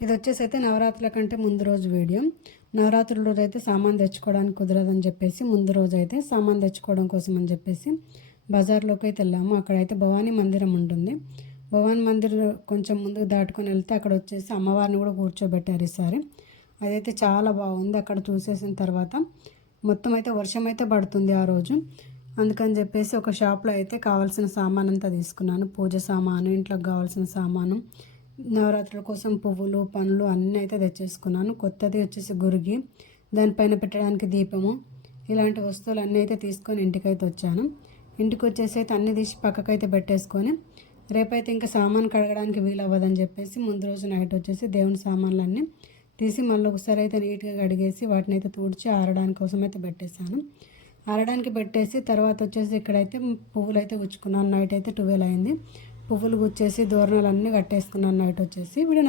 ఇది వచ్చేసి అయితే నవరాత్రుల కంటే ముందు రోజు వీడియో. నవరాత్రుల రోజు అయితే సామాన్ తెచ్చుకోవడానికి కుదరదని చెప్పేసి ముందు రోజు అయితే సామాన్ తెచ్చుకోవడం కోసం అని చెప్పేసి బజార్లోకి అయితే వెళ్ళాము. అక్కడైతే భవానీ మందిరం ఉంటుంది. భవానీ మందిరం కొంచెం ముందుకు దాటుకొని వెళ్తే అక్కడ వచ్చేసి అమ్మవారిని కూడా కూర్చోబెట్టారు ఈసారి. అదైతే చాలా బాగుంది. అక్కడ చూసేసిన తర్వాత మొత్తం అయితే వర్షం అయితే పడుతుంది ఆ రోజు. అందుకని చెప్పేసి ఒక షాప్లో అయితే కావాల్సిన సామాన్ అంతా తీసుకున్నాను. పూజ సామాను, ఇంట్లోకి కావాల్సిన సామాను, నవరాత్రుల కోసం పువ్వులు, పండ్లు అన్నీ అయితే తెచ్చేసుకున్నాను. కొత్తది వచ్చేసి గురిగి, దానిపైన పెట్టడానికి దీపము, ఇలాంటి వస్తువులు అన్నీ అయితే తీసుకొని ఇంటికైతే వచ్చాను. ఇంటికి వచ్చేసి అయితే అన్నీ తీసి పక్కకైతే పెట్టేసుకొని రేపైతే ఇంకా సామాన్ కడగడానికి వీలు అవ్వదని చెప్పేసి ముందు రోజు నైట్ వచ్చేసి దేవుని సామాన్లన్నీ తీసి మళ్ళీ ఒకసారి అయితే నీట్గా కడిగేసి వాటిని అయితే తుడిచి ఆరడానికి కోసం అయితే పెట్టేశాను. ఆరడానికి పెట్టేసి తర్వాత వచ్చేసి ఇక్కడైతే పువ్వులు అయితే గుచ్చుకున్నాను. నైట్ అయితే 12 అయింది. పువ్వులు గుచ్చేసి దూరణాలు అన్నీ కట్టేసుకున్నాను నైట్ వచ్చేసి. వీడియో